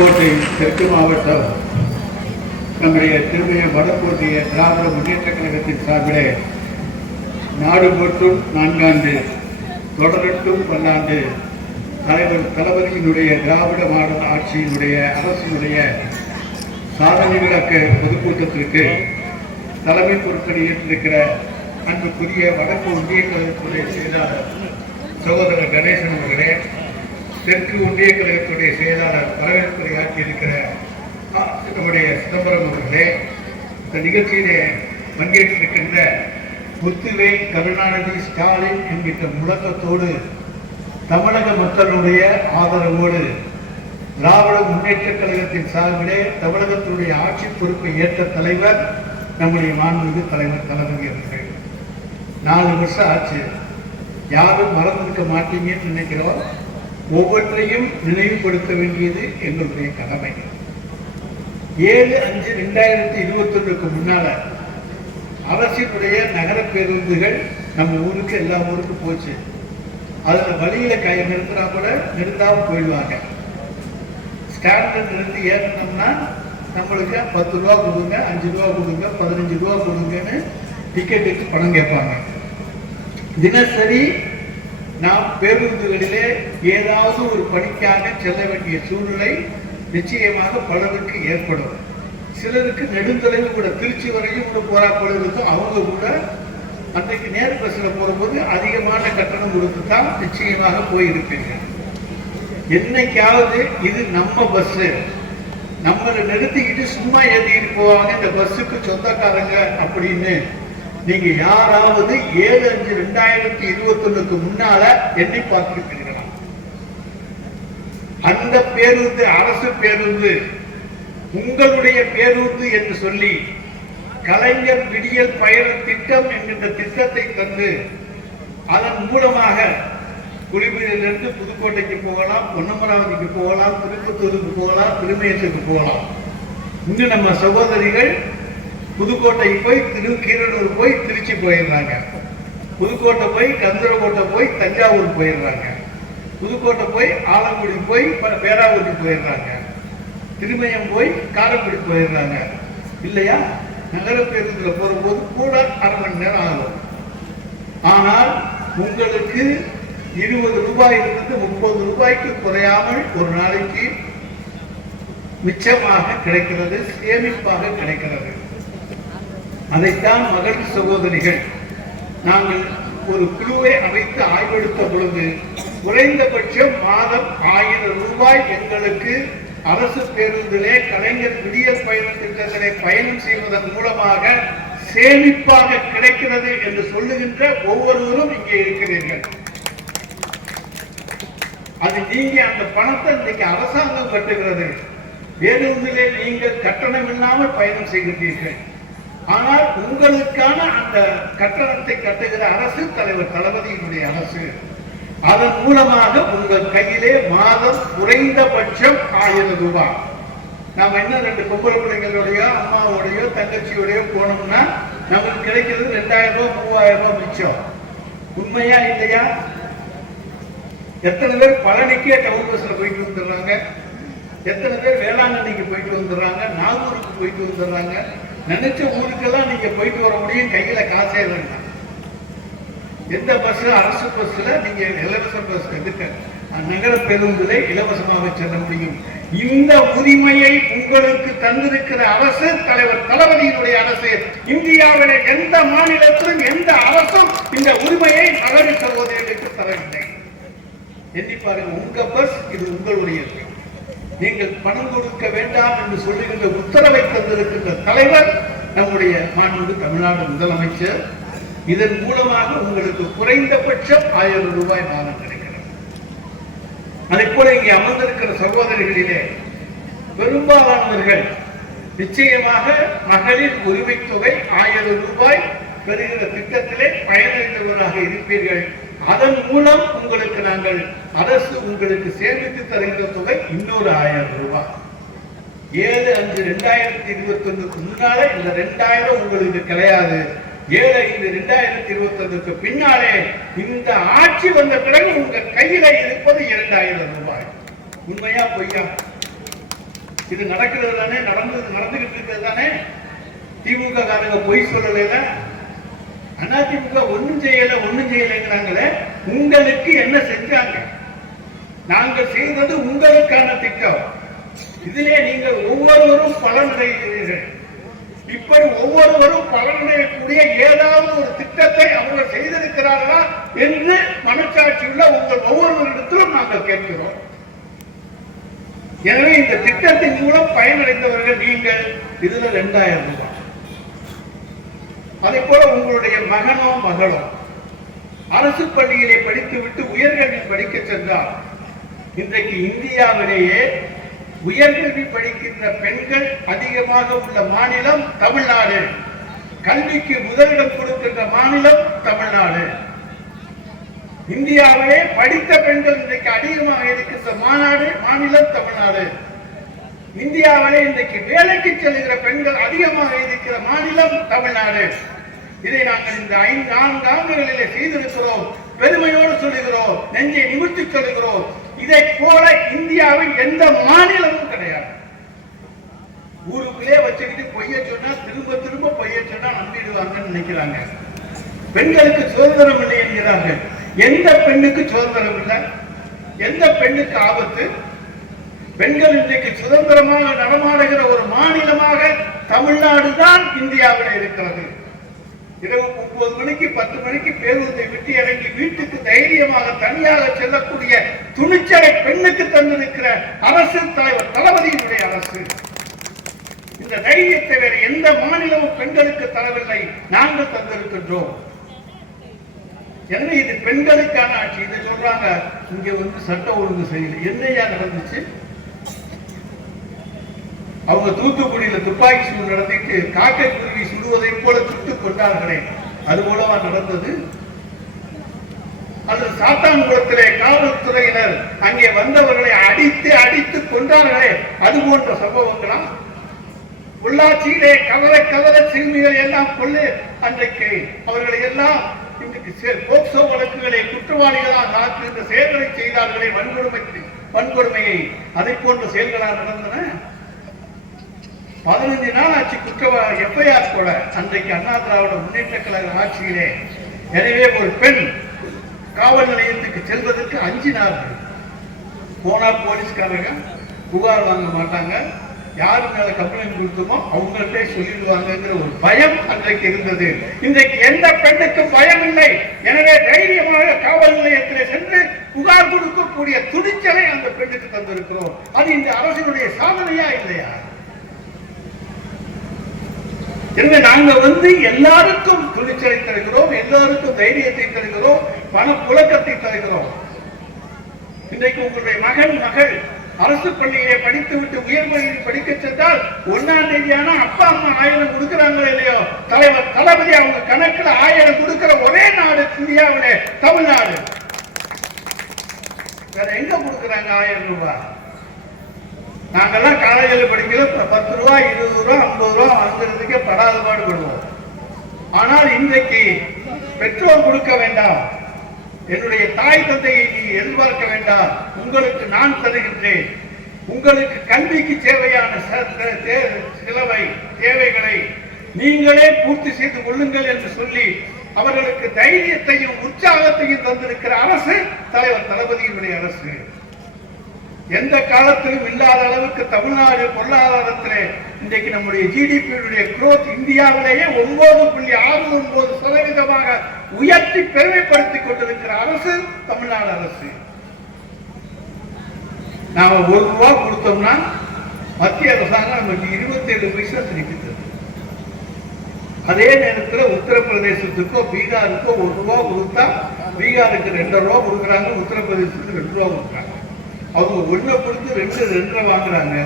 புதுக்கோட்டை தெற்கு மாவட்டம் நம்முடைய திருமைய வடக்கோட்டைய திராவிட முன்னேற்ற கழகத்தின் சார்பிலே நாடு போற்றும் நான்காண்டு தொடரட்டும் பல்லாண்டு தலைவர் தளபதியினுடைய திராவிட மாடல் ஆட்சியினுடைய அரசினுடைய சாதனை விளக்க பொதுக்கூட்டத்திற்கு தலைமை பொறுப்பை ஏற்றிருக்கிற அன்புக்குரிய வடக்கு ஒன்றிய கழகத்துடைய செயலாளர் சகோதரர் கணேசன் அவர்களே தெற்கு ஒன்றிய கழகத்துடைய செயலாளர் வரவேற்புரை ஆற்றியிருக்கிற நம்முடைய சிதம்பரம் அவர்களே இந்த நிகழ்ச்சியிலே பங்கேற்றிருக்கின்ற முத்துவே கருணாநிதி ஸ்டாலின் என்கின்ற முழக்கத்தோடு தமிழக மக்களுடைய ஆதரவோடு திராவிட முன்னேற்ற கழகத்தின் சார்பிலே தமிழகத்தினுடைய ஆட்சி பொறுப்பை ஏற்ற தலைவர் நம்முடைய மாண்புமிகு தலைவர் தளபதி அவர்கள். நாலு வருஷம் ஆச்சு. யாரும் மறந்திருக்க மாட்டீங்கன்னு நினைக்கிறோம். ஒவ்வொன்றையும் நினைவுபடுத்த வேண்டியது எங்களுடைய கடமை. ஏழு அஞ்சு ரெண்டாயிரத்தி இருபத்தொன்னுக்கு முன்னால அரசினுடைய நகர பேருந்துகள் நம்ம ஊருக்கு எல்லா ஊருக்கும் போச்சு. அதுல வழியில கை நிறுத்தினா கூட நிறுத்தாம போயிடுவாங்க. ஸ்டாண்ட்ல நிறுத்தி ஏறினோம்னா நம்மளுக்கு பத்து ரூபா கொடுங்க அஞ்சு ரூபா கொடுங்க பதினஞ்சு ரூபா கொடுங்கன்னு டிக்கெட்டுக்கு பணம் கேட்பாங்க. தினசரி நாம் பேருந்துகளிலே ஏதாவது ஒரு பணிக்காக செல்ல வேண்டிய சூழ்நிலை நிச்சயமாக பலருக்கு ஏற்படும். சிலருக்கு நெடுந்தொலைவு கூட திருச்சி வரையும் கூட போறா இருக்கும் அவங்க கூட அன்றைக்கு நேர் பஸ்ல போகும்போது அதிகமான கட்டணம் கொடுத்து தான் நிச்சயமாக போயிருப்பீங்க. என்னைக்காவது இது நம்ம பஸ் நம்மளை நிறுத்திக்கிட்டு சும்மா ஏத்திக்கிட்டு போவாங்க இந்த பஸ்ஸுக்கு சொந்தக்காரங்க அப்படின்னு. நீங்க யாராவது ஏழு அஞ்சு ரெண்டாயிரத்தி இருபத்தி முன்னால எண்ணி பார்த்திருப்பீர்களா அந்த பேருந்து அரசு பேருந்து உங்களுடைய பேருந்து என்று சொல்லி கலைஞர் விடியல் பயண திட்டம் என்கின்ற திட்டத்தை தந்து அதன் மூலமாக குடிமையிலிருந்து புதுக்கோட்டைக்கு போகலாம் பொன்னமராவதிக்கு போகலாம் திருப்பத்தூருக்கு போகலாம் திருமயத்துக்கு போகலாம். இன்னும் நம்ம சகோதரிகள் புதுக்கோட்டை போய் திரு கீரனூர் போய் திருச்சி போயிடுறாங்க. புதுக்கோட்டை போய் கந்தரக்கோட்டை போய் தஞ்சாவூர் போயிடுறாங்க. புதுக்கோட்டை போய் ஆலங்குடி போய் பேராவூருக்கு போயிடுறாங்க. திருமயம் போய் காரைக்குடி போயிடுறாங்க. இல்லையா? நகர பேருந்துல போகும்போது கூட அரை மணி நேரம் ஆகும். ஆனால் உங்களுக்கு இருபது ரூபாயிலிருந்து முப்பது ரூபாய்க்கு குறையாமல் ஒரு நாளைக்கு மிச்சமாக கிடைக்கிறது சேமிப்பாக கிடைக்கிறது. அதைத்தான் மகள் சகோதரிகள் நாங்கள் ஒரு குழுவை அமைத்து ஆய்வெடுத்த பொழுது குறைந்தபட்சம் மாதம் ஆயிரம் ரூபாய் எங்களுக்கு அரசு பேருந்திலே கலைஞர் விடியல் பயண திட்டத்திலே பயணம் செய்வதன் மூலமாக சேமிப்பாக கிடைக்கிறது என்று சொல்லுகின்ற ஒவ்வொருவரும் இங்கே இருக்கிறீர்கள். அது நீங்க அந்த பணத்தை இன்னைக்கு அரசாங்கம் கட்டுகிறது. பேருந்திலே நீங்கள் கட்டணம் இல்லாமல் பயணம் செய்கின்றீர்கள். ஆனால் உங்களுக்கான அந்த கட்டணத்தை கட்டுகிற அரசு தலைவர் தளபதியினுடைய அரசு அதன் மூலமாக உங்கள் கையிலே மாதம் குறைந்தபட்சம் ஆயிரம் ரூபாய். நாம என்ன ரெண்டு பொம்பளை பிள்ளைங்களுடைய அம்மாவுடைய தங்கச்சியோடையோ போனோம்னா நமக்கு கிடைக்கிறது ரெண்டாயிரம் ரூபாய் மூவாயிரம் ரூபாய் மிச்சம். உண்மையா இல்லையா? எத்தனை பேர் பழனிக்கே டவுன் பஸ்ல போயிட்டு வந்துடுறாங்க? எத்தனை பேர் வேளாங்கண்ணிக்கு போயிட்டு வந்துடுறாங்க? நாகூருக்கு போயிட்டு வந்துடுறாங்க? நினைச்ச ஊருக்கெல்லாம் நீங்க போயிட்டு வர முடியும் கையில காசே வேண்டாம். எந்த பஸ் அரசு பஸ்ல நீங்க இலவச பஸ் எதுக்க நகர பேருந்துல இலவசமாக செல்ல முடியும். இந்த உரிமையை உங்களுக்கு தந்திருக்கிற அரசு தலைவர் தளபதியினுடைய அரசு இந்தியாவில எந்த மாநிலத்திலும் எந்த அரசும் இந்த உரிமையை நகர சகோதரிகளுக்கு தரவில்லை. எண்ணி பாருங்க உங்க பஸ் இது உங்களுடைய நீங்கள் பணம் கொடுக்க வேண்டாம் என்று சொல்லுகின்ற உத்தரவை தந்திருக்கின்ற தலைவர் நம்முடைய மாண்பு தமிழ்நாடு முதலமைச்சர். இதன் மூலமாக உங்களுக்கு குறைந்தபட்சம் ஆயிரம் ரூபாய் மாதம் கிடைக்கிறது. அதை போல இங்கே அமர்ந்திருக்கிற சகோதரிகளிலே பெரும்பாலானவர்கள் நிச்சயமாக மகளிர் உரிமைத் தொகை ஆயிரம் ரூபாய் பெறுகிற திட்டத்திலே பயனளித்தவராக இருப்பீர்கள். அதன் மூலம் உங்களுக்கு நாங்கள் அரசு உங்களுக்கு சேமித்து தருகிற தொகை இன்னொரு ஆயிரம் ரூபாய். ஏழு அஞ்சு ரெண்டாயிரத்தி இருபத்தி ஒண்ணுக்கு முன்னால இந்த ரெண்டாயிரம் உங்களுக்கு கிடையாது. ஏழு ஐந்து ரெண்டாயிரத்தி இருபத்தி ஒண்ணுக்கு பின்னாலே இந்த ஆட்சி வந்த பிறகு உங்க கையில இருப்பது இரண்டாயிரம் ரூபாய். உண்மையா பொய்யா? இது நடக்கிறது தானே நடந்தது நடந்துகிட்டு இருக்கிறது தானே? திமுக காரங்க பொய் சொல்லல அதிமுக ஒண்ணும் செய்யல ஒண்ணும் செய்யலைங்கிறாங்களே உங்களுக்கு என்ன செஞ்சாங்க? நாங்கள் செய்தது உங்களுக்கான திட்டம். இதிலே நீங்கள் ஒவ்வொருவரும் பலனடைகிறீர்கள். இப்படி ஒவ்வொருவரும் பலனடையக்கூடிய ஏதாவது ஒரு திட்டத்தை அவர்கள் செய்திருக்கிறார்களா என்று மனச்சாட்சியுள்ள உங்கள் ஒவ்வொருவரிடத்திலும் நாங்கள் கேட்கிறோம். எனவே இந்த திட்டத்தின் மூலம் பயனடைந்தவர்கள் நீங்கள். இதுல ரெண்டாயிரம் ரூபாய். அதே போல உங்களுடைய மகனோ மகளோ அரசு பள்ளியிலே படித்துவிட்டு உயர்கல்வி படிக்க சென்றால் இன்றைக்கு இந்தியாவிலேயே உயர்கல்வி படிக்கின்ற பெண்கள் அதிகமாக உள்ள மாநிலம் தமிழ்நாடு. கல்விக்கு முதலிடம் கொடுக்கின்ற மாநிலம் தமிழ்நாடு. இந்தியாவிலே படித்த பெண்கள் இன்றைக்கு அதிகமாக இருக்கின்ற மாநாடு மாநிலம் தமிழ்நாடு. இந்தியாவிலே இன்றைக்கு வேலைக்கு செல்கிற பெண்கள் அதிகமாக இருக்கிற மாநிலம் தமிழ்நாடு. இதை நாங்கள் இந்த ஐந்து நான்கு ஆண்டுகளிலே செய்திருக்கிறோம் பெருமையோடு சொல்லுகிறோம் நெஞ்சை நிமிர்த்தி சொல்லுகிறோம். இதை போல இந்தியாவில் எந்த மாநிலமும் கிடையாது. ஊருக்குள்ளே வச்சுக்கிட்டு பொய்ய சொன்னா திரும்ப திரும்ப பொய்ய சொன்னா நம்பிடுவாங்கன்னு நினைக்கிறாங்க. பெண்களுக்கு சுதந்திரம் இல்லை என்கிறார்கள். எந்த பெண்ணுக்கு சுதந்திரம் இல்லை? எந்த பெண்ணுக்கு ஆபத்து? பெண்கள் இன்றைக்கு சுதந்திரமாக நடமாடுகிற ஒரு மாநிலமாக தமிழ்நாடு தான் இந்தியாவில் இருக்கிறது. இரவு ஒன்பது மணிக்கு பத்து மணிக்கு பேருந்தை விட்டு இறங்கி வீட்டுக்கு தைரியமாக தனியாக செல்லக்கூடிய துணிச்சலை பெண்ணுக்கு தந்திருக்கிற அரசு தலைவர் தளபதியினுடைய அரசு. இந்த தைரியத்தை வேறு எந்த மாநிலமும் பெண்களுக்கு தரவில்லை. நாங்கள் தந்திருக்கின்றோம். எனவே இது பெண்களுக்கான ஆட்சி. இதை சொல்றாங்க. இங்க வந்து சட்ட ஒழுங்கு செய்யல. என்னையா நடந்துச்சு? அவங்க தூத்துக்குடியில துப்பாக்கி சூடு நடத்திட்டு காக்கைக்குருவி சுடுவதை போல சுட்டு கொண்டார்களே. அது போலவா நடந்தது. அல்லது சாத்தான்குளத்திலே காவல்துறையினர் அங்கே வந்தவர்களை அடித்து அடித்து கொண்டார்களே அது போன்ற சம்பவங்களா? உள்ளாட்சியிலே கவல கவல சிறுமிகள் எல்லாம் கொள்ளு. அன்றைக்கு அவர்களை எல்லாம் போக்சோ வழக்குகளை குற்றவாளிகளாக ஆக்குகின்ற செயல்களை செய்தார்களே. வன்கொடுமை வன்கொடுமையை. அதை போன்ற செயல்களாக நடந்தன. பதினஞ்சு நாள் ஆட்சி குற்றவா எஃப்ஐஆர் கூட அன்றைக்கு அண்ணா திராவிட முன்னேற்ற கழக ஆட்சியிலே எனவே ஒரு பெண் காவல் நிலையத்துக்கு செல்வதற்கு அஞ்சு நாள் போனா போலீஸ்காரங்க புகார் வாங்க மாட்டாங்க. யாரு மேல கம்ப்ளைண்ட் கொடுத்தோமோ அவங்கள்ட்ட சொல்லிடுவாங்கங்கிற ஒரு பயம் அன்றைக்கு இருந்தது. இன்றைக்கு எந்த பெண்ணுக்கு பயம் இல்லை. எனவே தைரியமாக காவல் நிலையத்திலே சென்று புகார் கொடுக்கக்கூடிய துணிச்சலை அந்த பெண்ணுக்கு தந்திருக்கிறோம். அது இந்த அரசினுடைய சாதனையா இல்லையா? எனவே நாங்க வந்து எல்லாருக்கும் துணிச்சலை தருகிறோம் எல்லாருக்கும் தைரியத்தை தருகிறோம் பண புழக்கத்தை தருகிறோம். இன்றைக்கு உங்களுடைய மகன் மகள் அரசு பள்ளியிலே படித்து விட்டு உயர்கல்வியில் படிக்க சென்றால் ஒன்னாம் ஆனா அப்பா அம்மா ஆயிரம் கொடுக்கிறாங்களோ இல்லையோ? தலைவர் தளபதி அவங்க கணக்குல ஆயிரம் கொடுக்கிற ஒரே நாடு இந்தியாவிலே தமிழ்நாடு. வேற எங்க கொடுக்குறாங்க ஆயிரம் ரூபாய்? நாங்கெல்லாம் காலேஜில் படிக்கல பத்து ரூபா இருபது ரூபா ஐம்பது ரூபா வாங்குறதுக்கே படாத பாடுபடுவோம். ஆனால் இன்றைக்கு பெற்றோர் கொடுக்க வேண்டாம். என்னுடைய தாய் தந்தையை நீ எதிர்பார்க்க வேண்டாம். உங்களுக்கு நான் தருகின்றேன். உங்களுக்கு கல்விக்கு தேவையான ச- தே- சிலவை தேவைகளை நீங்களே பூர்த்தி செய்து கொள்ளுங்கள் என்று சொல்லி அவர்களுக்கு தைரியத்தையும் உற்சாகத்தையும் தந்திருக்கிற அரசு தலைவர் தளபதியினுடைய அரசு. எந்த காலத்திலும் இல்லாத அளவுக்கு தமிழ்நாடு பொருளாதாரத்திலே இன்றைக்கு நம்முடைய ஜிடிபியுடைய குரோத் இந்தியாவிலேயே ஒன்பது புள்ளி ஆறு ஒன்பது சதவீதமாக உயர்த்தி பெருமைப்படுத்திக் கொண்டிருக்கிற அரசு தமிழ்நாடு அரசு. நாம ஒரு ரூபா கொடுத்தோம்னா மத்திய அரசாங்கம் நமக்கு இருபத்தி ஏழு பைசா திருப்பி அதே நேரத்தில் உத்தரப்பிரதேசத்துக்கோ பீகாருக்கோ ஒரு ரூபா கொடுத்தா பீகாருக்கு ரெண்டு ரூபா கொடுக்குறாங்க உத்தரப்பிரதேசத்துக்கு ரெண்டு ரூபா கொடுக்குறாங்க. அவங்க ஒன்றை கொடுத்து ரெண்டு ரெண்டரை வாங்குறாங்க.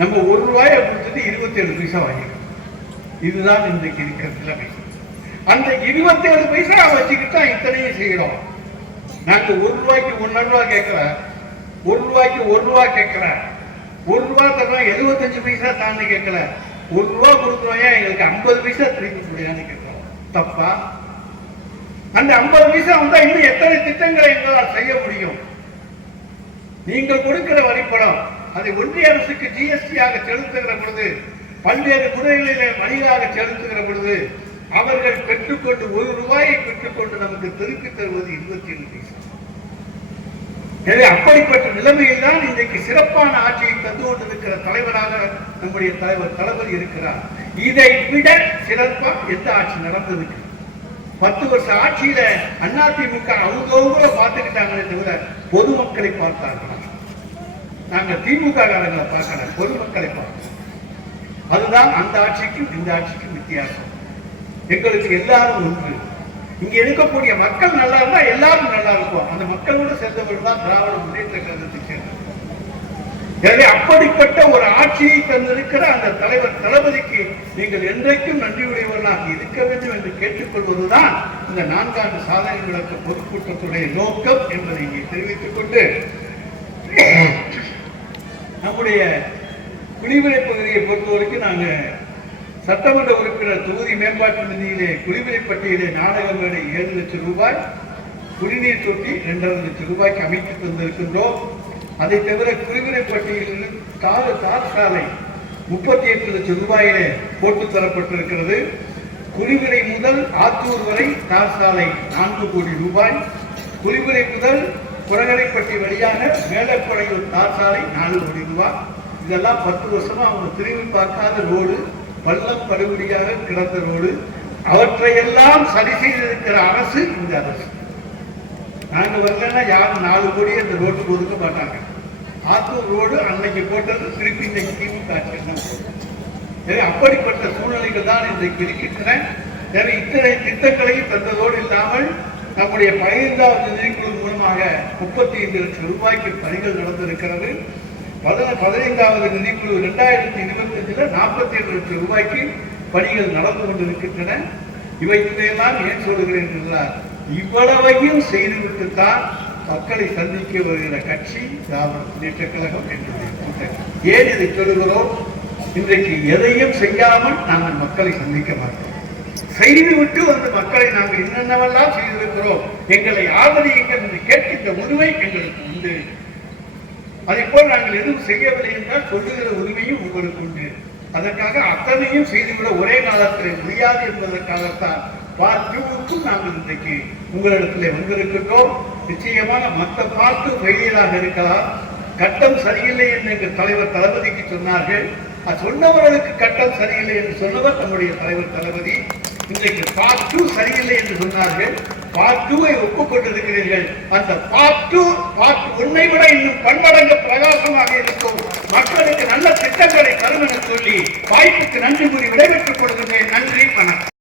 நம்ம ஒரு ரூபாயை கொடுத்துட்டு இருபத்தி ஏழு பைசா வாங்கிக்கிறோம். இதுதான் இன்றைக்கு இருக்கிற நிலைமை. அந்த இருபத்தி ஏழு பைசா வச்சுக்கிட்டு தான் இத்தனையும் செய்யறோம். நாங்க ஒரு ரூபாய்க்கு ஒன்னரை ரூபா கேட்கல ஒரு ரூபாய்க்கு ஒரு ரூபா கேட்கிறேன். ஒரு ரூபா தரோம் எழுபத்தஞ்சு பைசா தாண்டி கேட்கல. ஒரு ரூபா கொடுக்குறோம் ஏன் எங்களுக்கு ஐம்பது பைசா திருப்பி முடியாதுன்னு கேட்கிறோம். தப்பா? அந்த ஐம்பது பைசா வந்தா இன்னும் எத்தனை திட்டங்களை எங்களால் செய்ய முடியும்? நீங்கள் கொடுக்கிற வரிப்பணம் அதை ஒன்றிய அரசுக்கு ஜிஎஸ்டியாக செலுத்துகிற பொழுது பல்வேறு முறைகளிலே வழியாக செலுத்துகிற பொழுது அவர்கள் பெற்றுக்கொண்டு ஒரு ரூபாயை பெற்றுக்கொண்டு நமக்கு திருப்பி தருவது இருபத்தி ஏழு பைசா. எனவே அப்படிப்பட்ட நிலைமையில் தான் இன்றைக்கு சிறப்பான ஆட்சியை தந்து கொண்டிருக்கிற தலைவராக நம்முடைய தலைவர் தளபதி இருக்கிறார். இதை விட சிறப்பாக எந்த ஆட்சி நடந்திருக்கு பத்து வருஷ ஆட்சியில அதிமுக அவங்கவுங்கள பார்த்துக்கிட்டாங்களே தவிர பொதுமக்களை பார்த்தார்களா? நாங்க திமுக காரங்களை பார்க்கல பொதுமக்களை பார்த்தோம் அதுதான் அந்த ஆட்சிக்கும் இந்த ஆட்சிக்கும் வித்தியாசம். எங்களுக்கு எல்லாரும் ஒன்று. இங்க இருக்கக்கூடிய மக்கள் நல்லா இருந்தா எல்லாரும் நல்லா இருக்கும். அந்த மக்களோட சேர்ந்தவர்கள் தான் திராவிட முன்னேற்ற கழகத்துக்கு எனவே அப்படிப்பட்ட ஒரு ஆட்சியை தந்திருக்கிற அந்த தலைவர் தளபதிக்கு நீங்கள் என்றைக்கும் நன்றியுடையவர்களாக இருக்க வேண்டும் என்று கேட்டுக்கொள்வதுதான் இந்த நான்காண்டு சாதனை விளக்க பொதுக்கூட்டத்துடைய நோக்கம் என்பதை இங்கே தெரிவித்துக் கொண்டு நம்முடைய குடிவிலை பகுதியை பொறுத்தவரைக்கும் நாங்க சட்டமன்ற உறுப்பினர் தொகுதி மேம்பாட்டு நிதியிலே குடிவிலை பட்டியலே நாடக மேடை ஏழு லட்சம் ரூபாய் குடிநீர் தொட்டி இரண்டரை லட்சம் ரூபாய்க்கு அமைத்து தந்திருக்கின்றோம். அதை தவிர குடிவிலை பட்டியலில் தார் சாலை முப்பத்தி எட்டு லட்சம் ரூபாயிலே போட்டு தரப்பட்டிருக்கிறது. குடிவிலை முதல் ஆத்தூர் வரை தார் சாலை நான்கு கோடி ரூபாய். குடிவிலை முதல் குரகரைப்பட்டி வழியாக மேலப்படையூர் தார் சாலை நாலு கோடி ரூபாய். இதெல்லாம் பத்து வருஷமா அவங்க திரும்பி பார்க்காத ரோடு பள்ளம் படுகொடியாக கிடந்த ரோடு. அவற்றையெல்லாம் சரி செய்திருக்கிற அரசு இந்த அரசு. நாங்க வரலன்னா யாரும் நாலு கோடி அந்த ரோட்டுக்கு ஒதுக்க மாட்டாங்க. ஆத்தூர் ரோடு அன்னைக்கு போட்டது திருப்பி இன்னைக்கு திமுக ஆட்சி அப்படிப்பட்ட சூழ்நிலைகள் தான் இன்றைக்கு இருக்கின்றன. எனவே இத்தனை திட்டங்களையும் தந்ததோடு இல்லாமல் நம்முடைய பதினைந்தாவது நிதிக்குழு மூலமாக முப்பத்தி ஐந்து லட்சம் ரூபாய்க்கு பணிகள் நடந்திருக்கிறது. பதினைந்தாவது நிதிக்குழு இரண்டாயிரத்தி இருபத்தி அஞ்சுல நாற்பத்தி ஏழு லட்சம் ரூபாய்க்கு பணிகள் நடந்து கொண்டிருக்கின்றன. இவை இதையெல்லாம் ஏன் சொல்கிறேன் என்றால் இவ்வளவையும் செய்துவிட்டுத்தான் மக்களை சந்திக்க வருகிற கட்சி திராவிட முன்னேற்ற கழகம் என்பதை கூட்டணி. ஏன் இதை சொல்லுகிறோம்? இன்றைக்கு எதையும் செய்யாமல் நாங்கள் மக்களை சந்திக்க மாட்டோம். செய்துவிட்டு வந்து மக்களை நாங்கள் என்னென்னவெல்லாம் செய்திருக்கிறோம் எங்களை ஆதரியுங்கள் என்று கேட்கின்ற உரிமை எங்களுக்கு உண்டு. அதை போல் நாங்கள் எதுவும் செய்யவில்லை என்றால் சொல்லுகிற உரிமையும் உங்களுக்கு உண்டு. அதற்காக அத்தனையும் செய்துவிட ஒரே காலத்தில் முடியாது என்பதற்காகத்தான் பார்ட்டுக்கும் நாங்கள் இன்றைக்கு உங்களிடத்திலே வந்திருக்கின்றோம். நிச்சயமான மற்ற பார்த்து ஃபெயிலியராக இருக்கலாம். கட்டம் சரியில்லை என்று எங்கள் தலைவர் தளபதிக்கு சொன்னார்கள். அது சொன்னவர்களுக்கு கட்டம் சரியில்லை என்று சொன்னவர் நம்முடைய தலைவர் தளபதி. இன்றைக்கு பார்ட் டூ சரியில்லை என்று சொன்னார்கள். பார்ட் டூவை ஒப்புக்கொண்டிருக்கிறீர்கள். அந்த பார்ட் டூ பார்ட் ஒன்னை விட இன்னும் பன்மடங்கு பிரகாசமாக இருக்கும். மக்களுக்கு நல்ல திட்டங்களை தரும் என சொல்லி வாய்ப்புக்கு நன்றி கூறி விடைபெற்றுக் கொடுக்கின்றேன் நன்றி வணக்கம்.